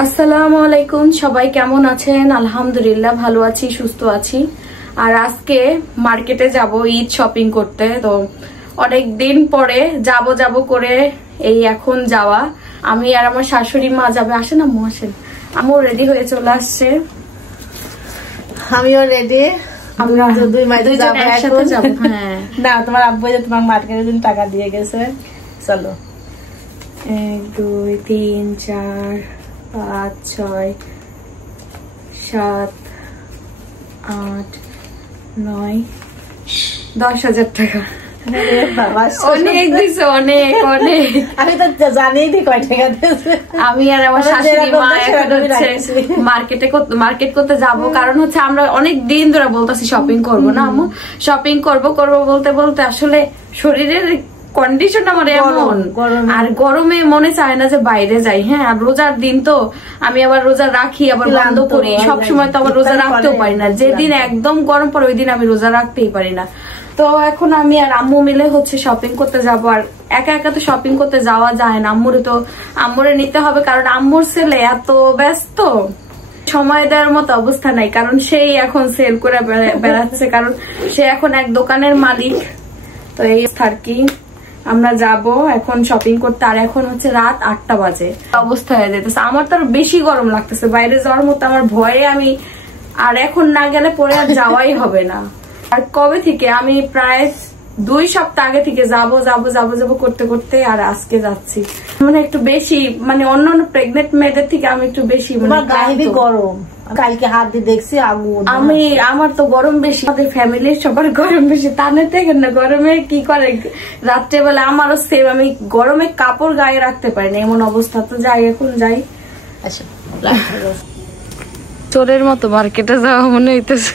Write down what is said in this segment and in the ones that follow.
আসসালামু আলাইকুম, সবাই কেমন আছেন? আলহামদুলিল্লাহ ভালো আছি, সুস্থ আছি। আর আজকে মার্কেটে যাব ঈদ শপিং করতে। তো অনেক দিন পরে যাব করে এই এখন যাওয়া। আমি আর আমার শাশুড়ি মা যাবে। আসেন আম্মু, আসেন। আম্মু রেডি হয়ে চলে আসছে, আমিও রেডি। আমরা দুই মাস যাব একসাথে যাব। হ্যাঁ না, তোমার আব্বু যে তোমার মার্কেটের জন্য টাকা দিয়ে গেছে। চলো 1 2 3 4 5 6 7 8 9 10,000 টাকা। অনেক দিছে, অনেক অনেক। আমি তো জানি দি কয় টাকা দিয়েছে। আমি আর আমার শাশুড়ি মা এখন হচ্ছে মার্কেট করতে যাব। কারণ হচ্ছে আমরা অনেক দিন ধরে বলতেছি শপিং করব না আম্মু, শপিং করব বলতে বলতে আসলে শরীরের কন্ডিশন আমার এমন, আর গরমে মনে চায় না যে বাইরে যাই। হ্যাঁ, আর রোজার দিন তো আমি আবার রোজা রাখি আবার বন্ধ করি, সবসময় তো আবার রোজা রাখতেও পারি না। যেদিন একদম গরম পড়ে ওই দিন আমি রোজা রাখতেই পারি না। তো এখন আমি আর আম্মু মিলে হচ্ছে শপিং করতে যাব। আর একা একা তো শপিং করতে যাওয়া যায় না, আম্মুরে নিতে হবে। কারণ আম্মুর ছেলে এত ব্যস্ত, সময় দেওয়ার মতো অবস্থা নাই। কারণ সেই এখন সেল করে বেড়াচ্ছে, কারণ সে এখন এক দোকানের মালিক। তো এই আর কি, আমরা যাব এখন শপিং করতে। আর এখন হচ্ছে রাত 8টা বাজে, অবস্থা হয়ে যেতেছে। আমার তো বেশি গরম লাগতেছে, বাইরে যাওয়ার মতো আমার ভয়ে আমি আর এখন না গেলে পরে আর যাওয়াই হবে না। আর কবে থেকে আমি প্রায় 2 সপ্তাহ আগে থেকে যাব করতে করতে আর আজকে যাচ্ছি। মানে একটু বেশি, মানে অন্যান্য প্রেগনেন্ট মেয়েদের থেকে আমি একটু বেশি গরম। কালকে হাত দিয়ে দেখছি আগুন। আমার তো গরম বেশি, আমাদের ফ্যামিলির সবার গরম বেশি। তানে দেখেন না গরমে কি করে রাত্রেবেলা। আমারও সেম, আমি গরমে কাপড় গায়ে রাখতে পারি না, এমন অবস্থা। তো যাই, এখন যাই। আচ্ছা, চোরের মতো মার্কেটে যাওয়া মনে হইতেছে।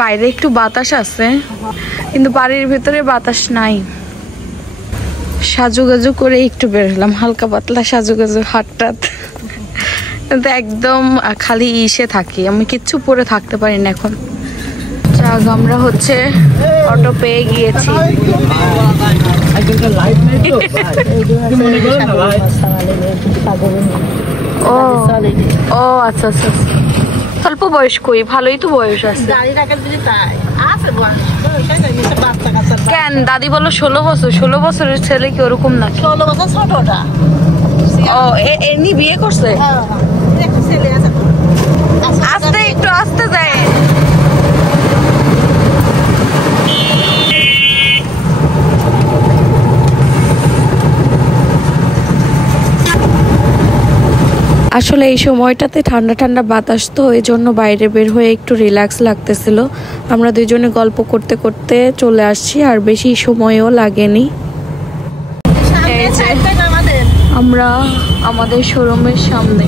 বাইরে একটু বাতাস আছে, কিন্তু বাড়ির ভেতরে বাতাস নাই। সাজুগাজু করে একটু বের হলাম, হালকা পাতলা সাজুগাজু, হাটটাত। কিন্তু একদম খালি ইসে থাকি, আমি কিচ্ছু পরে থাকতে পারি না এখন। যাক, আমরা হচ্ছে অটো পেয়ে গিয়েছি। ও আচ্ছা আচ্ছা, স্বল্প বয়স্কই, ভালোই তো বয়স আছে। কেন দাদি বলো 16 বছর? 16 বছরের ছেলে কি ওরকম না? 16 বছর ছোটটা। ও এমনি বিয়ে করছে? আস্তে একটু আস্তে যায়। আসলে এই সময়টাতে ঠান্ডা ঠান্ডা বাতাস, তো এই জন্য বাইরে বের হয়ে একটু রিল্যাক্স লাগতেছিল। আমরা দুজনে গল্প করতে করতে চলে আসছি, আর বেশি সময়ও লাগেনি। এই যে আমরা আমাদের শোরুমের সামনে।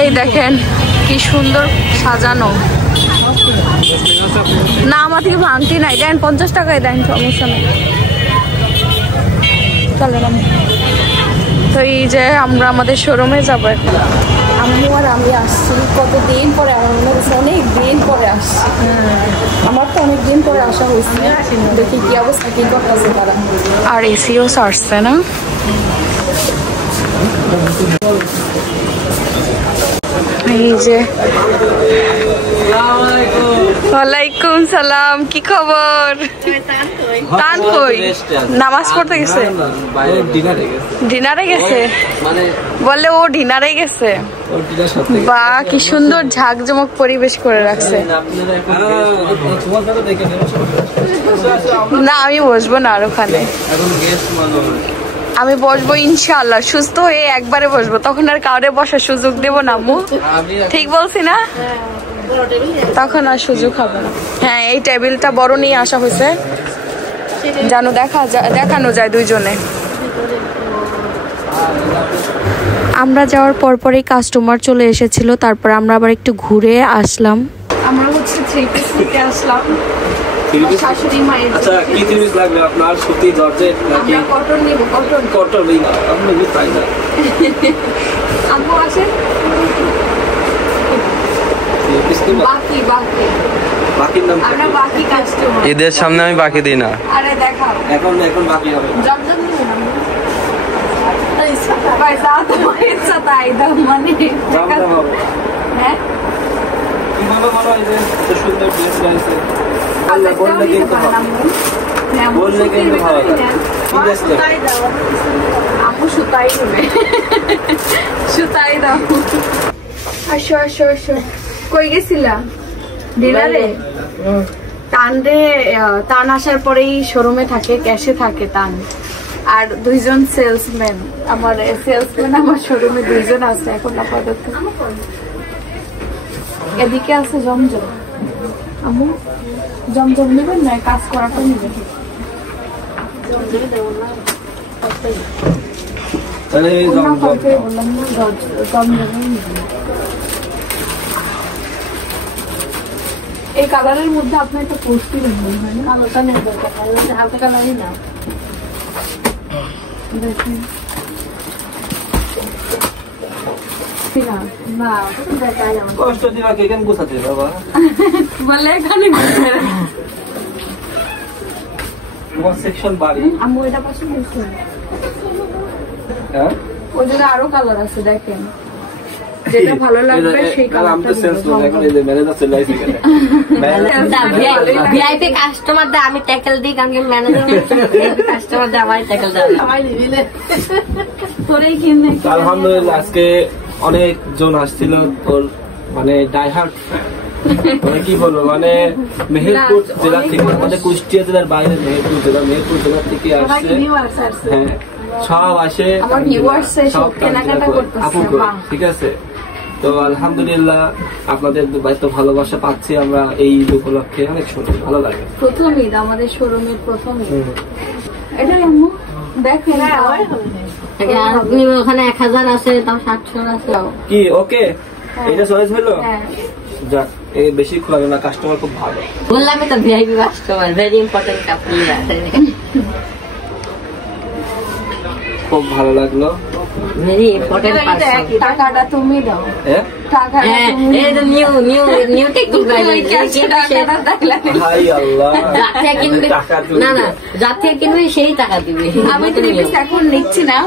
এই দেখেন কি সুন্দর সাজানো। না, আমার থেকে ভাঙতি নাই, দেন 50 টাকায় দেন, সমস্যা নেই। চলেন। তো এই যে আমরা আমাদের শোরুমে যাবো এখন। আম্মু আর আমি আসছি কতদিন পরে, অনেক দিন পরে আসছি। আমার তো অনেক দিন পরে আসা হয়েছে। দেখি কি অবস্থা, কি করতেছে তারা। আর এসিও সারছে না। এই যে ওয়ালাইকুম সালাম, কি খবর? তান কই? নামাজ পড়তে গেছে? ডিনারে গেছে? বলে ও ডিনারে গেছে। বা কি সুন্দর ঝাঁকজমক পরিবেশ করে রাখছে। না, আমি বসবো না আর ওখানে। আমি বসবো ইনশাআল্লাহ, সুস্থ হয়ে একবারে বসবো, তখন আর কাউরে বসার সুযোগ দেবো না আম্মু। ঠিক বলছি না? তখন আর সুযোগ হবে না। হ্যাঁ, এই টেবিলটা বড় নিয়ে আসা হয়েছে, যেন দেখানো যায় দুইজনে। আমরা যাওয়ার পরপরই কাস্টমার চলে এসেছিল, তারপর আমরা আবার একটু ঘুরে আসলাম। আমরা হচ্ছে 3 পিস নিতে আসলাম। শাশুড়ি মায়ের। আচ্ছা, কি জিনিস লাগবে আপনার? সুতি, জর্জেট নাকি? আমরা কটন নিব। কটন আপনি তাই না? আম্মু আছে? বাকি বাকি বাকির নাম আমরা বাকি কাস্টমার। ঈদের সামনে আমি বাকি দিই না। আরে দেখাও এখন বাকি হবে জমজম নিয়ে নাও পয়সা তোমার ইচ্ছা তাই দাও মানে জমজম হবে। হ্যাঁ কিভাবে বলো এই যে এত সুন্দর ড্রেস গাইছে আল্লাহ বললে কিন্তু হবে বললে কিন্তু ভালো লাগে কি ড্রেস আপু সুতাই নেবে সুতাই দাও আসো আসো আসো কই গেছিলা ডিনারে টান আসার পরেই শোরুমে থাকে ক্যাশে থাকে টান আর দুইজন সেলসম্যান আমার শোরুমে দুইজন আছে এখন আপাতত এদিকে আছে জমজম আমু জমজম নেবেন না কাজ করাটা নেবেন তাহলে এই কালারের মধ্যে আপনি একটা পোস্টই নেবেন হয় না কালোটা নেব হালকা কালারই না দেখুন না কষ্ট দিবা কেন গোছাতে বাবা বলে এখানে তোমার সেকশন বাড়ি আমি ওইটা পছন্দ করছি হ্যাঁ ওই জায়গায় আরো কালার আছে দেখেন যেটা ভালো লাগবে সেই কালারটা এখন এই যে ম্যানেজার চলে আসছে এখানে ভিআইপি কাস্টমারদের আমি ট্যাকেল দিই কারণ ম্যানেজার কাস্টমারদের আমার ট্যাকেল দেয় তোরেই কিনে আলহামদুলিল্লাহ আজকে অনেক জন আসছিল তোর মানে ডাইহার্ট মানে কি বলবো মানে মেহেরপুর জেলা থেকে আমাদের কুষ্টিয়া জেলার বাইরে মেহেরপুর জেলা থেকে আসছে হ্যাঁ সব আসে সব কেনাকাটা আপু ঠিক আছে তো আলহামদুলিল্লাহ আপনাদের তো ভালোবাসা পাচ্ছি আমরা এই উপলক্ষে অনেক সুন্দর ভালো লাগে প্রথম ঈদ আমাদের শোরুমের প্রথম ঈদ এটা দেখেন আপনি ওখানে 1000 আছে তাও 700 আছে কি ওকে এটা চয়েস হলো যাক এই বেশি খোলা না কাস্টমার খুব ভালো বললাম তো ভিআইপি কাস্টমার ভেরি ইম্পর্টেন্ট আপনি খুব ভালো লাগলো ভেরি ইম্পর্টেন্ট টাকাটা তুমি দাও টাকাটা তুমি এই নিউ টেকনিক হাই আল্লাহ না যার থেকে কিনবে সেই টাকা দিবে আমি তো এখন নিচ্ছি না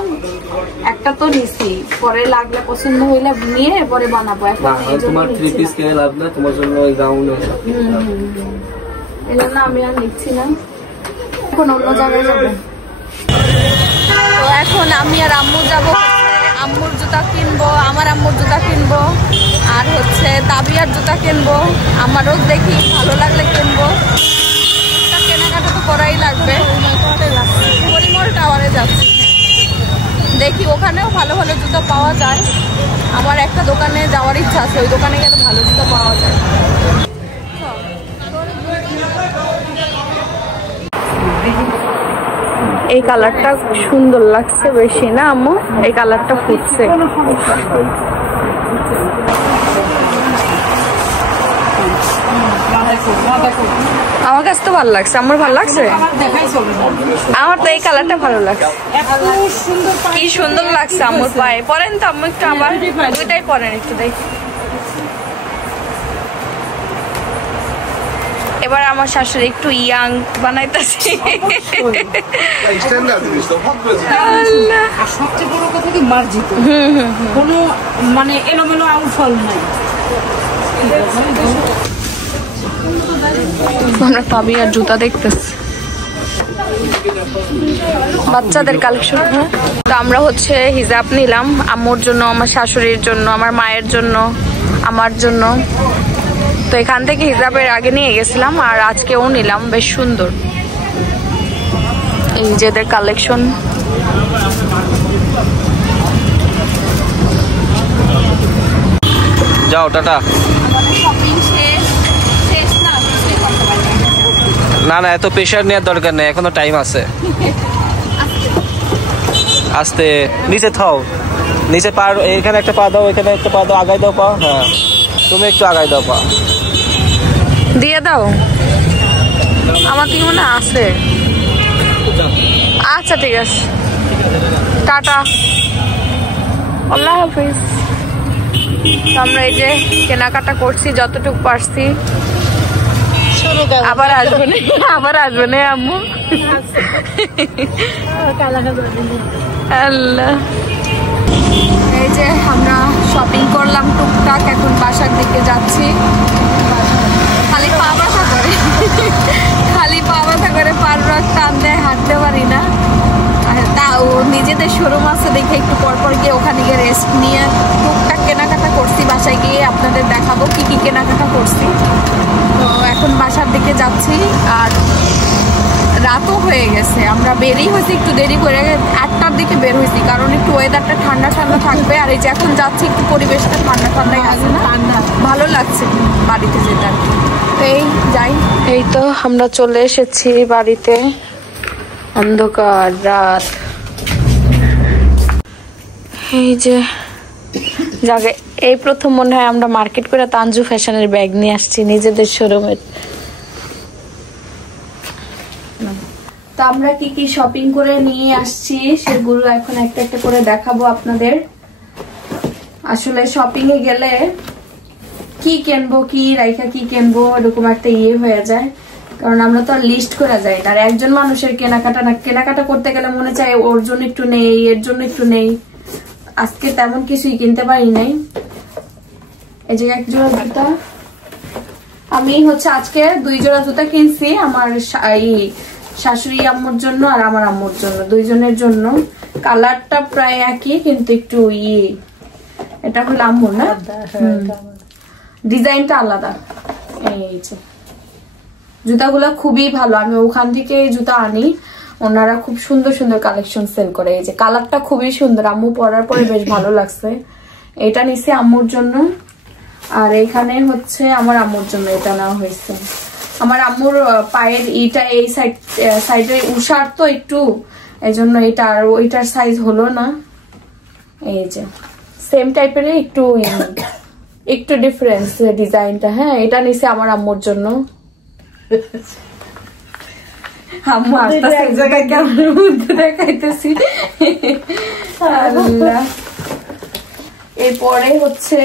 একটা তো নিচ্ছি পরে লাগলে পছন্দ হইলে নিয়ে পরে বানাবো এখন তোমার 3 পিস কিনে লাভ না তোমার জন্য ওই গাউন এই জন্য আমি আর নিচ্ছি না এখন অন্য জায়গায় যাবো তো এখন আমি আর আম্মু যাবো আম্মুর জুতা কিনবো আমার আম্মুর জুতা কিনবো আর হচ্ছে তাবিয়ার জুতা কিনবো আমারও দেখি ভালো লাগলে কিনবো কেনাকাটা তো করাই লাগবে পরিমল টাওয়ারে যাচ্ছি দেখি ওখানেও ভালো ভালো জুতো পাওয়া যায় আমার একটা দোকানে যাওয়ার ইচ্ছা আছে ওই দোকানে গেলে ভালো জুতো পাওয়া যায় এই কালারটা সুন্দর লাগছে বেশি না আম্মু এই কালারটা ফুটছে আমার কাছে তো ভালো লাগছে আমার ভালো লাগছে আমার তো এই কালারটা ভালো লাগছে কি সুন্দর লাগছে আমার পায়ে পরেন তো আম্মু একটু আবার দুইটাই পরেন একটু দেখি এবার আমার শাশুড়ি একটু ইয়াং বানাইতেছে সবচেয়ে বড় কথা কি মার্জিত কোনো মানে এলোমেলো আউটফল নাই আমরা তাবিয়ার জুতা দেখতেছি বাচ্চাদের কালেকশন তো আমরা হচ্ছে হিজাব নিলাম আম্মুর জন্য আমার শাশুড়ির জন্য আমার মায়ের জন্য আমার জন্য তো এখান থেকে হিজাবের আগে নিয়ে গেছিলাম আর আজকেও নিলাম বেশ সুন্দর এই নিজেদের কালেকশন যাও টাটা না এত প্রেশার নেওয়ার দরকার নেই এখনো টাইম আছে আস্তে নিচে থাও নিচে পা এখানে একটা পা দাও এখানে একটা পা দাও আগাই দাও পা হ্যাঁ তুমি একটু আগাই দাও পা দিয়ে দাও আমার কি মনে আছে আচ্ছা ঠিক আছে টাটা আল্লাহ হাফিজ আমরা এই যে কেনাকাটা করছি যতটুকু পারছি। আবার আসবে না, আবার আসবে না আম্মু। আল্লাহ, এই যে আমরা শপিং করলাম টুকটাক, এখন বাসার দিকে যাচ্ছি। খালি পা ব্যথা করে, খালি পা ব্যথা করে, পার টান দেয়, হাঁটতে পারি না। তাও নিজেদের শোরুম আছে দেখে একটু পরপর গিয়ে ওখানে গিয়ে রেস্ট নিয়ে টুকটাক কেনাকাটা করছি। বাসায় গিয়ে আপনাদের দেখাবো কি কি কেনাকাটা করছি। তো এখন বাসার দিকে যাচ্ছি, আর রাতও হয়ে গেছে। আমরা বেরিয়ে হয়েছি একটু দেরি করে, 8টার দিকে বের হয়েছি, কারণ একটু ওয়েদারটা ঠান্ডা ঠান্ডা থাকবে। আর এই যে এখন যাচ্ছি একটু পরিবেশটা ঠান্ডা ঠান্ডাই আছে না, ভালো লাগছে বাড়িতে যেতে আর কি। এই যাই, এই তো আমরা চলে এসেছি বাড়িতে। অন্ধকার রাত, এই যে জায়গায় এই প্রথম মনে হয় আমরা মার্কেট করে তানজু ফ্যাশনের ব্যাগ নিয়ে আসছি নিজেদের শোরুমের। তো আমরা কি কি শপিং করে নিয়ে আসছি সেগুলো এখন একটা একটা করে দেখাবো আপনাদের। আসলে শপিং এ গেলে কি কিনবো, কি রাইখা কি কিনবো, এরকম একটা হয়ে যায়, কারণ আমরা তো আর লিস্ট করা যায় না। আর একজন মানুষের কেনাকাটা করতে গেলে মনে চায় ওর জন্য একটু নেই, এর জন্য একটু নেই। আজকে তেমন কিছুই কিনতে পারি নাই। এই যে এক জোড়া জুতা, আমি হচ্ছে আজকে 2 জোড়া জুতা কিনছি, আমার শাশুড়ি আম্মুর জন্য আর আমার আম্মুর জন্য, দুইজনের জন্য। কালারটা প্রায় একই, কিন্তু একটু এটা হলো আম্মুর না, ডিজাইনটা আলাদা। এই যে জুতাগুলো খুবই ভালো, আমি ওখান থেকে জুতা আনি, ওনারা খুব সুন্দর সুন্দর কালেকশন সেল করে। এই যে কালারটা খুবই সুন্দর, আম্মু পরার পরে বেশ ভালো লাগছে। এটা নিছি আম্মুর জন্য, আর এখানে হচ্ছে আমার আম্মুর জন্য এটা নেওয়া হয়েছে। আমার আম্মুর পায়ের এই সাইডে উষার তো একটু, এই জন্য এটা আর ওইটার সাইজ হলো না। এই যে সেম টাইপের একটু ডিফারেন্স ডিজাইনটা। হ্যাঁ, এটা নিছে আমার আম্মুর জন্য। আম্মু আসতেছে এক জায়গায় কেমন মধ্যে দেখাইতেছি। এরপরে হচ্ছে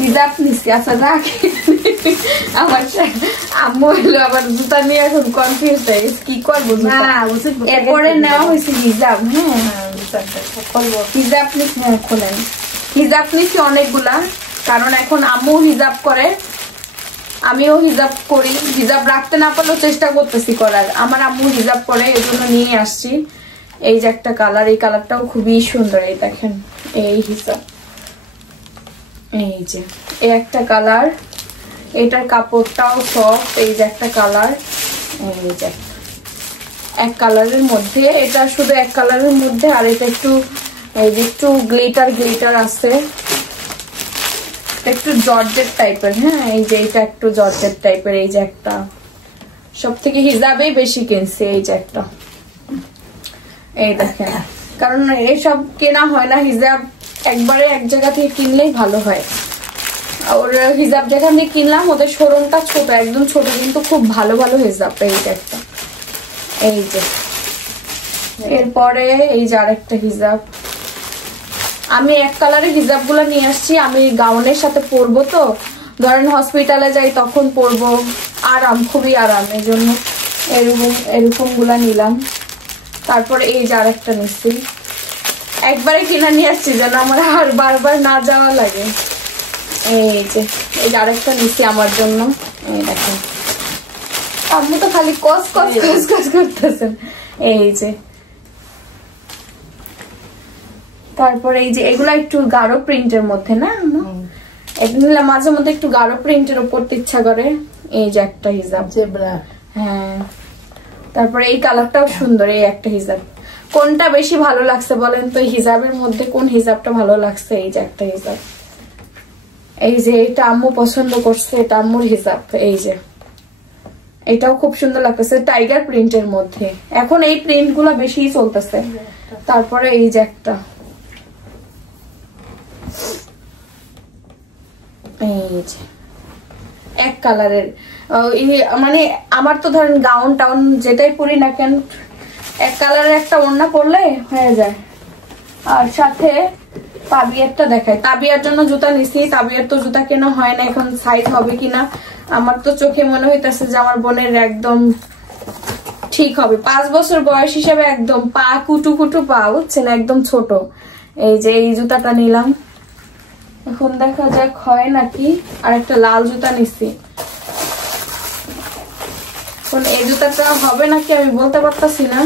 হিজাব নিছি। আচ্ছা রাখি, আমার আম্মু এলো আবার জুতা নিয়ে এখন কনফিউজ হয়ে গেছে কি করবো। এরপরে নেওয়া হয়েছে হিজাব। হ্যাঁ, হিজাব নিচ্ছি, হ্যাঁ খোলেন। হিজাব নিচ্ছি অনেকগুলা, কারণ এখন আম্মু হিজাব করে, আমিও হিজাব করি। হিজাব রাখতে না পারলেও চেষ্টা করতেছি করার। আমার আম্মু হিজাব করে, এই জন্য নিয়ে আসছি। এই যে একটা কালার, এই কালারটাও খুবই সুন্দর। এই দেখেন, এই হিজাব, এই যে এই একটা কালার, এটার কাপড়টাও সফট। এই যে একটা কালার, এই যে এক কালারের মধ্যে, এটা শুধু এক কালারের মধ্যে, আর এটা একটু এই যে একটু গ্লিটার আছে, একটু জর্জেট টাইপের। হ্যাঁ, এই যে এটা একটু জর্জেট টাইপের। এই যে একটা, সব থেকে হিজাবেই বেশি কিনছি। এই যে একটা, এই দেখেন, কারণ এইসব কেনা হয় না, হিজাব একবারে এক জায়গা থেকে কিনলেই ভালো হয়। আর হিজাব যেখান থেকে কিনলাম ওদের শোরুমটা ছোট, একদম ছোট, কিন্তু খুব ভালো ভালো হিজাব। এই যে একটা, এই যে এরপরে এই যে আরেকটা হিজাব। আমি এক কালারের হিজাব গুলা নিয়ে আসছি, আমি গাউনের সাথে পরবো, তো ধরেন হসপিটালে যাই তখন পরবো, আরাম, খুবই আরাম, এই জন্য এরকম গুলা নিলাম। তারপরে এই যে আরেকটা নিচ্ছি, একবারে কিনা নিয়ে আসছি যেন আমার আর বারবার না যাওয়া লাগে। এই যে আরেকটা নিচ্ছি আমার জন্য। এই দেখেন, আপনি তো খালি কস করতেছেন। এই যে তারপরে এই যে এগুলা একটু গাঢ় প্রিন্টের মধ্যে না, এগুলা মাঝে মধ্যে একটু গাঢ় প্রিন্টের উপর ইচ্ছা করে। এই যে একটা হিজাব, হ্যাঁ। তারপরে এই কালারটাও সুন্দর, এই একটা হিজাব। কোনটা বেশি ভালো লাগছে বলেন তো, হিজাবের মধ্যে কোন হিজাবটা ভালো লাগছে? এই যে একটা হিজাব, এই যে এটা আম্মু পছন্দ করছে, এটা আম্মুর হিজাব। এই যে এটাও খুব সুন্দর লাগতেছে, টাইগার প্রিন্টের মধ্যে। এখন এই প্রিন্ট গুলা বেশি চলতেছে। তারপরে এই যে একটা, এই যে এক কালারের, মানে আমার তো ধরেন গাউন টাউন যেটাই পরি না কেন, এক কালারের একটা ওড়না পরলে হয়ে যায়। আর সাথে তাবিয়ারটা দেখাই। তাবিয়ার জন্য জুতা নিছি, তাবিয়ার তো জুতা কেনা হয় না, এখন সাইজ হবে কিনা। আমার তো চোখে মনে হইতেছে যে আমার বোনের একদম ঠিক হবে। 5 বছর বয়স হিসেবে একদম পা কুটু কুটু পা, বুঝছেন, একদম ছোট। এই যে এই জুতাটা নিলাম, এখন দেখা যাক হয় নাকি। আর একটা লাল জুতা নিছি, এখন এই জুতাটা হবে নাকি আমি বলতে পারতাছি না।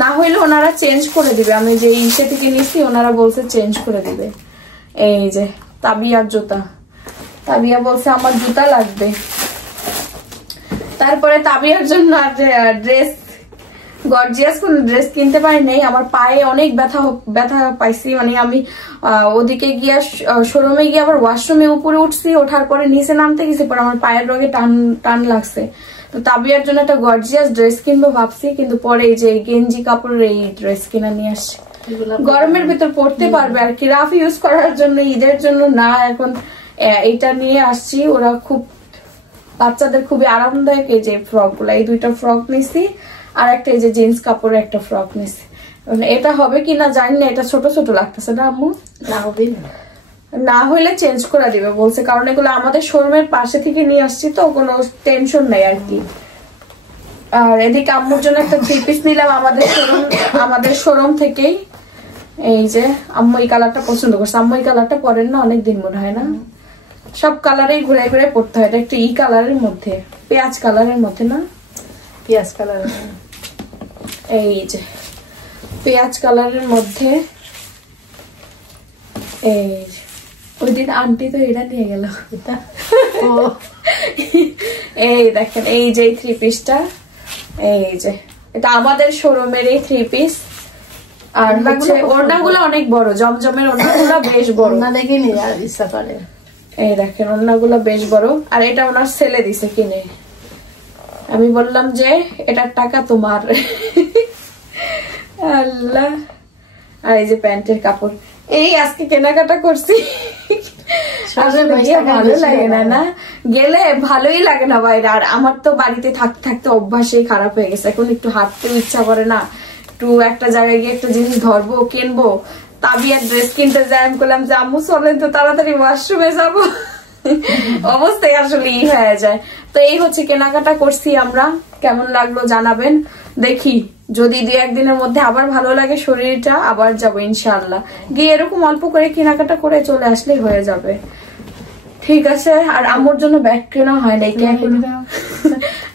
না হইলে ওনারা চেঞ্জ করে দিবে, আমি যে ইসে থেকে নিছি ওনারা বলছে চেঞ্জ করে দিবে। এই যে তাবিয়ার জুতা, তাবিয়া বলছে আমার জুতা লাগবে। তারপরে তাবিয়ার জন্য ড্রেস, গর্জিয়াস কোন ড্রেস কিনতে পারি নাই। আমার পায়ে অনেক ব্যথা পাইছি, মানে আমি ওদিকে গিয়া শোরুমে গিয়ে আবার ওয়াশরুমে উপরে উঠছি, ওঠার পরে নিচে নামতে গেছি, পরে আমার পায়ের রগে টান লাগছে। তো তাবিয়ার জন্য একটা গর্জিয়াস ড্রেস কিনবো ভাবছি, কিন্তু পরে এই যে গেঞ্জি কাপড়ের এই ড্রেস কিনা নিয়ে আসছি, গরমের ভিতর পড়তে পারবে আর কি, রাফ ইউজ করার জন্য, ঈদের জন্য না। এখন এইটা নিয়ে আসছি, ওরা খুব বাচ্চাদের খুবই আরামদায়ক এই যে ফ্রক গুলা, এই 2টা ফ্রক নিছি, আর একটা এই যে জিন্স কাপড়ের একটা ফ্রক নিছি। এটা হবে কিনা জানি না, এটা ছোট ছোট লাগতেছে না আম্মু? না হবে না, না হইলে চেঞ্জ করে দিবে বলছে, কারণ এগুলো আমাদের শোরুমের পাশে থেকে নিয়ে আসছি তো কোনো টেনশন নাই আর কি। আর এদিকে আম্মুর জন্য একটা 3 পিস নিলাম আমাদের শোরুম থেকেই। এই যে আম্মু এই কালারটা পছন্দ করছে, আম্মু এই কালারটা পরেন না অনেকদিন মনে হয় না, সব কালারেই ঘুরে ঘুরে পড়তে হয়। এটা একটা কালারের মধ্যে, পেঁয়াজ কালারের মধ্যে না, পেঁয়াজ কালার, এই যে পেঁয়াজ কালারের মধ্যে। এই ওই দিন আন্টি তো এটা নিয়ে গেল, এই দেখেন এই যে 3 পিসটা, এই যে এটা আমাদের শোরুমের এই 3 পিস। আর হচ্ছে ওড়নাগুলো অনেক বড়, জমজমের ওড়নাগুলো বেশ বড়, না দেখে নি আর ইচ্ছা করে। এই দেখেন ওড়নাগুলো বেশ বড়। আর এটা ওনার ছেলে দিছে কিনে, আমি বললাম যে এটার টাকা তোমার। আল্লাহ। আর এই যে প্যান্টের কাপড়, এই আজকে কেনাকাটা করছি। ভালো লাগে না, না গেলে ভালোই লাগে না বাইরে। আর আমার তো বাড়িতে থাকতে থাকতে অভ্যাসই খারাপ হয়ে গেছে, এখন একটু হাঁটতেও ইচ্ছা করে না, একটু একটা জায়গায় গিয়ে একটা জিনিস ধরবো কিনবো। তাবিয়ার ড্রেস কিনতে যাই, আমি বললাম যে আম্মু চলেন তো তাড়াতাড়ি ওয়াশরুমে যাবো, অবস্থায় আসলে হয়ে যায়। তো এই হচ্ছে কেনাকাটা করছি আমরা, কেমন লাগলো জানাবেন। দেখি যদি 2-1 দিনের মধ্যে আবার ভালো লাগে শরীরটা, আবার যাবো ইনশাআল্লাহ। গিয়ে এরকম অল্প করে কেনাকাটা করে চলে আসলেই হয়ে যাবে, ঠিক আছে। আর আম্মুর জন্য ব্যাগ কেনা হয় নাই,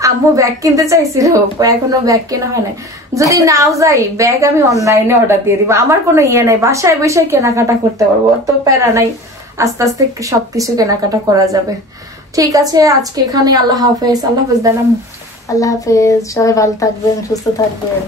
আম্মু ব্যাগ কিনতে চাইছিল, এখনো ব্যাগ কেনা হয় নাই। যদি নাও যাই ব্যাগ আমি অনলাইনে অর্ডার দিয়ে দিব, আমার কোনো ইয়ে নাই, বাসায় বসে কেনাকাটা করতে পারবো, অত প্যারা নাই, আস্তে আস্তে সবকিছু কেনাকাটা করা যাবে। ঠিক আছে, আজকে এখানে আল্লাহ হাফেজ। আল্লাহ হাফেজ দানাম, আল্লাহ হাফেজ, সবাই ভালো থাকবেন, সুস্থ থাকবেন।